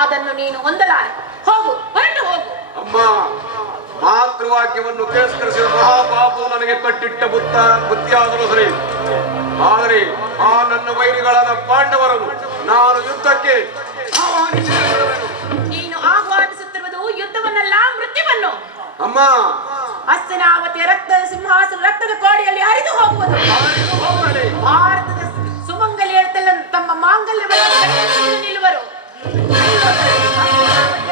ಅದನ್ನು ನೀನು ಹೊಂದಲಾರೆ. ಹೋಗು, ಹೊರಟು ಹೋಗು. ಅಮ್ಮ, ಮಾತೃವಾಕ್ಯವನ್ನು ತಿರಸ್ಕರಿಸಿದ ಮಹಾಪಾಪವು ನನಗೆ ಕಟ್ಟಿಟ್ಟ ಬುದ್ಧಿಯಾದರೂ ಸರಿ. ಆದರೆ ಆ ನನ್ನ ವೈರಿಗಳಾದ ಪಾಂಡವರನ್ನು ನಾನು ಯುದ್ಧಕ್ಕೆ ಆಹ್ವಾನಿಸಿರುವೆನು. ನೀನು ಆಹ್ವಾನಿಸುತ್ತಿರುವುದು ಯುದ್ಧವನ್ನಲ್ಲ, ಮೃತ್ಯುವನ್ನು. ಅಮ್ಮ, ಹಸ್ತಿನಾವತಿಯ ರಕ್ತದ ಸಿಂಹಾಸನ ರಕ್ತದ ಕೋಡಿಯಲ್ಲಿ ಹರಿದು ಹೋಗುವುದು. ಭಾರತದ ಸುಮಂಗಲಿಯರೆಲ್ಲ ತಮ್ಮ ಮಾಂಗಲ್ಯವನ್ನು ನಿಲ್ಲುವರು.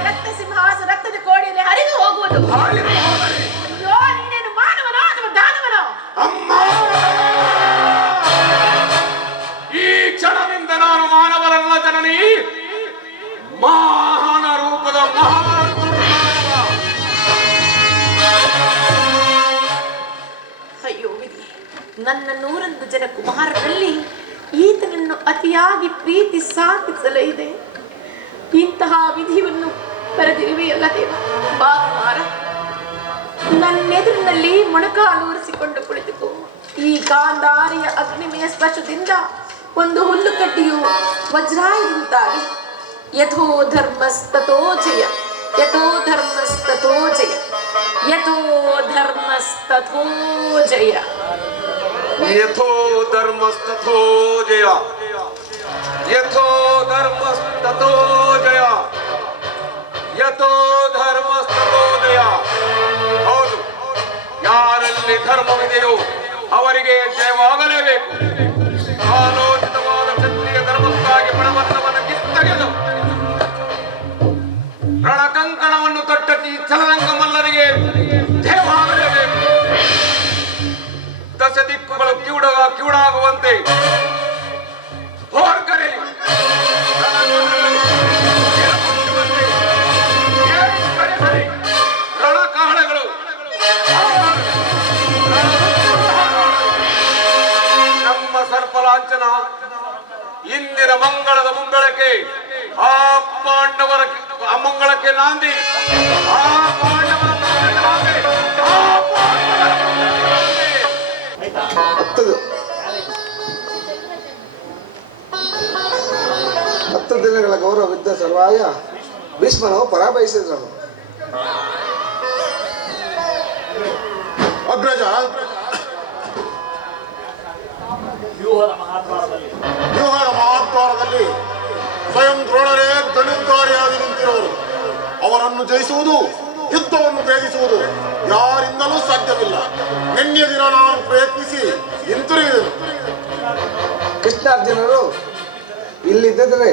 ರಕ್ತ ಸಿಂಹಾಸನ ರಕ್ತದ ಕೋಡಿಯಲ್ಲಿ ಹರಿದು ಹೋಗುವುದು. ಅಯ್ಯೋ, ನೀನೇನು ಮಾನವನೋ ಅಥವಾ ದಾನವನೋ? ಅಮ್ಮ, ಈ ಕ್ಷಣದಿಂದ ನಾನು ಮಾನವರಲ್ಲ ಜನನಿ, ಮಹಾನ ರೂಪದ ಅಯ್ಯೋ ವಿಧಿ, ನನ್ನ 101 ಜನ ಕುಮಾರರಲ್ಲಿ ಈತನನ್ನು ಅತಿಯಾಗಿ ಪ್ರೀತಿ ಸಾಧಿಸಲಿದೆ. ಇಂತಹ ವಿಧಿಯನ್ನು ಬರೆದಿರುವೆಯಲ್ಲ ದೇವ. ಬಾ ಕುಮಾರ, ನನ್ನೆದುರಿನಲ್ಲಿ ಮೊಣಕಾಲೂರಿಸಿಕೊಂಡು ಕುಳಿತುಕೋ. ಈ ಗಾಂಧಾರಿಯ ಅಗ್ನಿಮಯ ಸ್ಪರ್ಶದಿಂದ ಒಂದು ಹುಲ್ಲುಕಡ್ಡಿಯು ವಜ್ರಾಯುದಂತಾಗಿ ಯಥೋ ಧರ್ಮಸ್ತಥೋ ಜಯ, ಯಥೋ ಧರ್ಮಸ್ತಥೋ ಜಯ, ಯಥೋ ಧರ್ಮಸ್ತಥೋ ಜಯ. ಯಥೋ ಧರ್ಮಸ್ತಥೋ ಜಯ, ಯಥೋ ಧರ್ಮಸ್ತಥೋ ಜಯ, ಯಥೋ ಧರ್ಮಸ್ತಥೋ ಜಯ. ಹೌದು, ಯಾರಲ್ಲಿ ಧರ್ಮವಿದೆಯೋ ಅವರಿಗೆ ಜಯವಾಗಲೇಬೇಕು. ಕಾಲೋಚಿತವಾದ ಕ್ಷತ್ರಿಯ ಧರ್ಮಕ್ಕಾಗಿ ಪಣವನ್ನವನ್ನು ಕಿತ್ತಗೆದು ರಣಕಂಕಣವನ್ನು ತೊಟ್ಟತಿ ಚಲರಂಗ ಮಲ್ಲರಿಗೆ ಜಯವಾಗಲೇಬೇಕು. ದಶ ದಿಕ್ಕುಗಳು ಕಿವುಡಾಗುವಂತೆ ಹೋರ್ಗರೆಯು ರಣಕಾಹಳಗಳು ನಮ್ಮ ಸರ್ಪಲಾಂಛನ ಇಂದಿನ ಮಂಗಳದ ಮುಂಗಳಕ್ಕೆ ಆ ಪಾಂಡವರ ಅಮಂಗಳಕ್ಕೆ ನಾಂದಿ, ಆ ಪಾಂಡವರ ಮಂಗಳಕ್ಕೆ ನಾಂದಿ, ಆ ಪಾಂಡವರ ಮಂಗಳಕ್ಕೆ ನಾಂದಿ. 10 ದಿನಗಳ ಗೌರವವಿದ್ದ ಸಲುವಾಗಿ ಭೀಷ್ಮನು ಪರಾಭವಿಸಿದನು. ಅಗ್ರಜ, ವ್ಯೂಹದ ಮಹಾದ್ವಾರದಲ್ಲಿ ಸ್ವಯಂ ದ್ರೋಣರೇ ಧನುರ್ಧಾರಿಯಾಗಿ ನಿಂತಿರುವರು. ಅವರನ್ನು ಜಯಿಸುವುದು, ಯುದ್ಧವನ್ನು ಭೇದಿಸುವುದು ಯಾರಿಂದಲೂ ಸಾಧ್ಯವಿಲ್ಲ. ನಿನ್ನೆಯ ದಿನ ನಾನು ಪ್ರಯತ್ನಿಸಿ ಹಿಂತಿರುಗಿದೆನು. ಕೃಷ್ಣಾರ್ಜುನರು ಇಲ್ಲಿದ್ದರೆ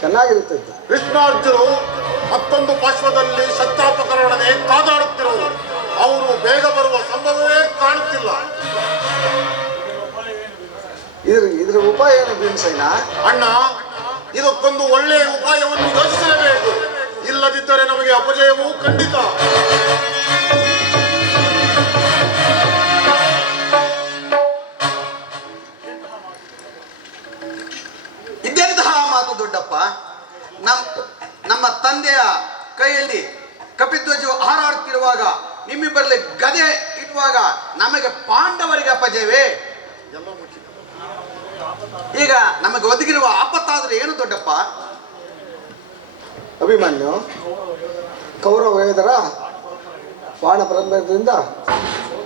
ಚೆನ್ನಾಗಿರುತ್ತಿತ್ತು. ಕೃಷ್ಣಾರ್ಜುನರು ಮತ್ತೊಂದು ಪಾರ್ಶ್ವದಲ್ಲಿ ಶಸ್ತ್ರೋಪಕರಣವೇ ಕಾದಾಡುತ್ತಿರುವರು. ಅವರು ಬೇಗ ಬರುವ ಸಂಭವವೇ ಕಾಣುತ್ತಿಲ್ಲ. ಇದರ ಉಪಾಯ ಏನು ಭೀಮಸೇನ? ಅಣ್ಣ, ಇದಕ್ಕೊಂದು ಒಳ್ಳೆಯ ಉಪಾಯವನ್ನು ಯೋಚಿಸಲೇಬೇಕು. ಇಲ್ಲದಿದ್ದರೆ ನಮಗೆ ಅಪಜಯವು ಖಂಡಿತ. ಇದೆಂತಹ ಮಾತು ದೊಡ್ಡಪ್ಪ? ನಮ್ಮ ತಂದೆಯ ಕೈಯಲ್ಲಿ ಕಪಿಧ್ವಜವು ಹಾರಾಡುತ್ತಿರುವಾಗ, ನಿಮ್ಮಿಬ್ಬರಲ್ಲಿ ಗದೆ ಇರುವಾಗ ನಮಗೆ ಪಾಂಡವರಿಗೆ ಅಪಜಯವೇ? ಈಗ ನಮಗೆ ಒದಗಿರುವ ಆಪತ್ತಾದ್ರೆ ಏನು ದೊಡ್ಡಪ್ಪ? ಅಭಿಮನ್ಯು ಕೌರವ ಯೋಧರ ಬಾಣ ಪರಂಪರೆಯಿಂದ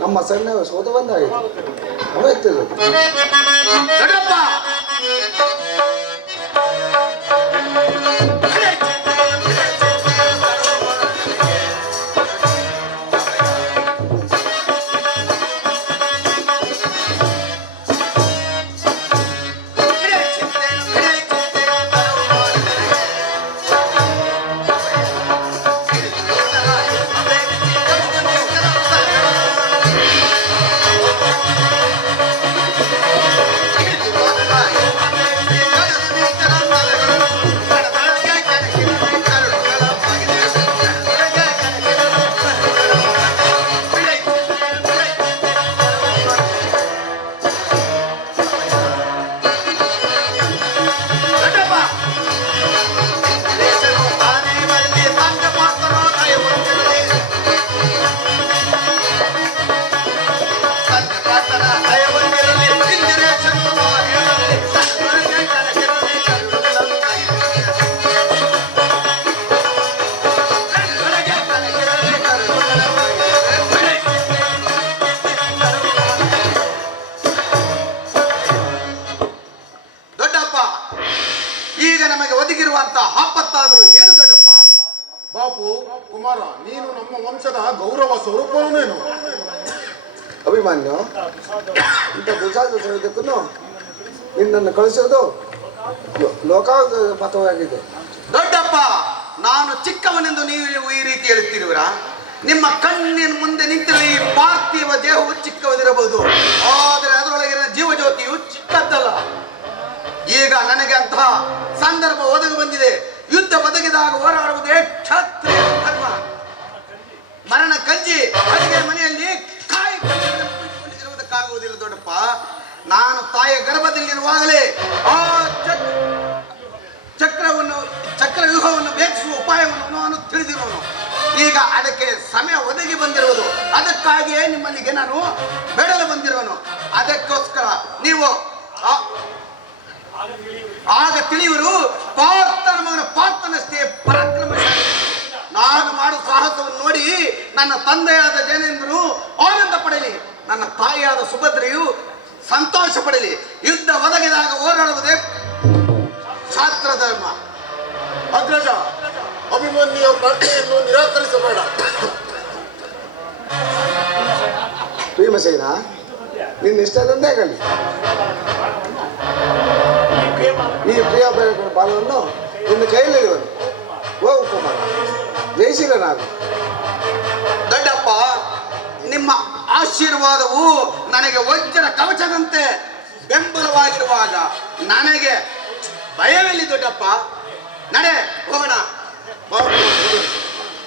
ನಮ್ಮ ಸೈನ್ಯ ಸೋತವಂದಾಗಿದೆ. ಅವತ್ತಿರೋದು ದೊಡ್ಡಪ್ಪ, ನಮಗೆ ಒದಗಿರುವಂತಹ ಆಪತ್ತಾದ್ರೂ ಏನು ದೊಡ್ಡಪ್ಪ? ಬಾಪು ಕುಮಾರ, ನೀನು ನಮ್ಮ ವಂಶದ ಗೌರವ ಸ್ವರೂಪವೇನು? ಅಭಿಮನ್ಯು, ಇಂಥ ದುರ್ಸಾಹಸಕ್ಕೂ ನಿನ್ನನ್ನು ಕಳಿಸೋದು ಲೋಕಾಗತವಾಗಿದೆ. ದೊಡ್ಡಪ್ಪ, ನಾನು ಚಿಕ್ಕವನೆಂದು ನೀವು ಈ ರೀತಿ ಹೇಳುತ್ತಿರುವಿರಾ? ನಿಮ್ಮ ಕಣ್ಣಿನ ಮುಂದೆ ನಿಂತಿರುವ ಈ ಪಾರ್ಥಿವ ದೇಹವು ಚಿಕ್ಕವದಿರಬಹುದು, ಆದರೆ ಅದರೊಳಗಿನ ಜೀವಜ್ಯೋತಿಯು ಚಿಕ್ಕದ್ದಲ್ಲ. ಈಗ ನನಗೆ ಅಂತಹ ಸಂದರ್ಭ ಒದಗಿ ಬಂದಿದೆ. ಯುದ್ಧ ಒದಗಿದಾಗ ಹೋರಾಡುವುದೇ ಕ್ಷತ್ರಿಯ ಧರ್ಮ. ಮರಣ ಕಂಜಿ ಅಡಿಗೆ ಮನೆಯಲ್ಲಿ ಕಾಯಿರುವುದಕ್ಕಾಗುವುದಿಲ್ಲ ದೊಡ್ಡಪ್ಪ. ನಾನು ತಾಯಿಯ ಗರ್ಭದಲ್ಲಿರುವಾಗಲೇ ಆ ಚಕ್ರವ್ಯೂಹವನ್ನು ಭೇದಿಸುವ ಉಪಾಯವನ್ನು ನಾನು ತಿಳಿದಿರುವನು. ಈಗ ಅದಕ್ಕೆ ಸಮಯ ಒದಗಿ ಬಂದಿರುವುದು. ಅದಕ್ಕಾಗಿಯೇ ನಿಮ್ಮಲ್ಲಿಗೆ ನಾನು ಬೇಡಲು ಬಂದಿರುವನು. ಅದಕ್ಕೋಸ್ಕರ ನೀವು ಆಗ ತಿಳಿಯುವರು ಪಾರ್ಥನ ಮಗನ ಪಾರ್ಥನಷ್ಟೇ ಪರಾಕ್ರಮಶಾಲಿ. ನಾನು ಮಾಡುವ ಸಾಹಸವನ್ನು ನೋಡಿ ನನ್ನ ತಂದೆಯಾದ ಜನೇಂದ್ರನು ಆನಂದ ಪಡಲಿ, ನನ್ನ ತಾಯಿಯಾದ ಸುಭದ್ರೆಯು ಸಂತೋಷ ಪಡಲಿ. ಯುದ್ಧ ಒದಗಿದಾಗ ಹೋರಾಡುವುದೇ ಶಾಸ್ತ್ರ ಧರ್ಮ. ಅಗ್ರಜ, ಅಭಿಮನ್ಯುವ ಪ್ರಾರ್ಥನೆಯನ್ನು ನಿರಾಕರಿಸಬೇಡ. ಭೀಮಸೇನ, ನಿನ್ನ ಇಷ್ಟದಂತೆ ಆಗಲಿ. ಈ ಪ್ರಿಯ ಬಾಲವನ್ನು ನಿನ್ನ ಕೈಯಲ್ಲಿರುವನು. ಹೋಗು ಕುಮಾರ, ಜಯಿಸಿರನಾಗು. ದೊಡ್ಡಪ್ಪ, ನಿಮ್ಮ ಆಶೀರ್ವಾದವು ನನಗೆ ವಜ್ರ ಕವಚದಂತೆ ಬೆಂಬಲವಾಗಿರುವಾಗ ನನಗೆ ಭಯವಿಲ್ಲ ದೊಡ್ಡಪ್ಪ. ನಡೆ ಹೋಗೋಣ.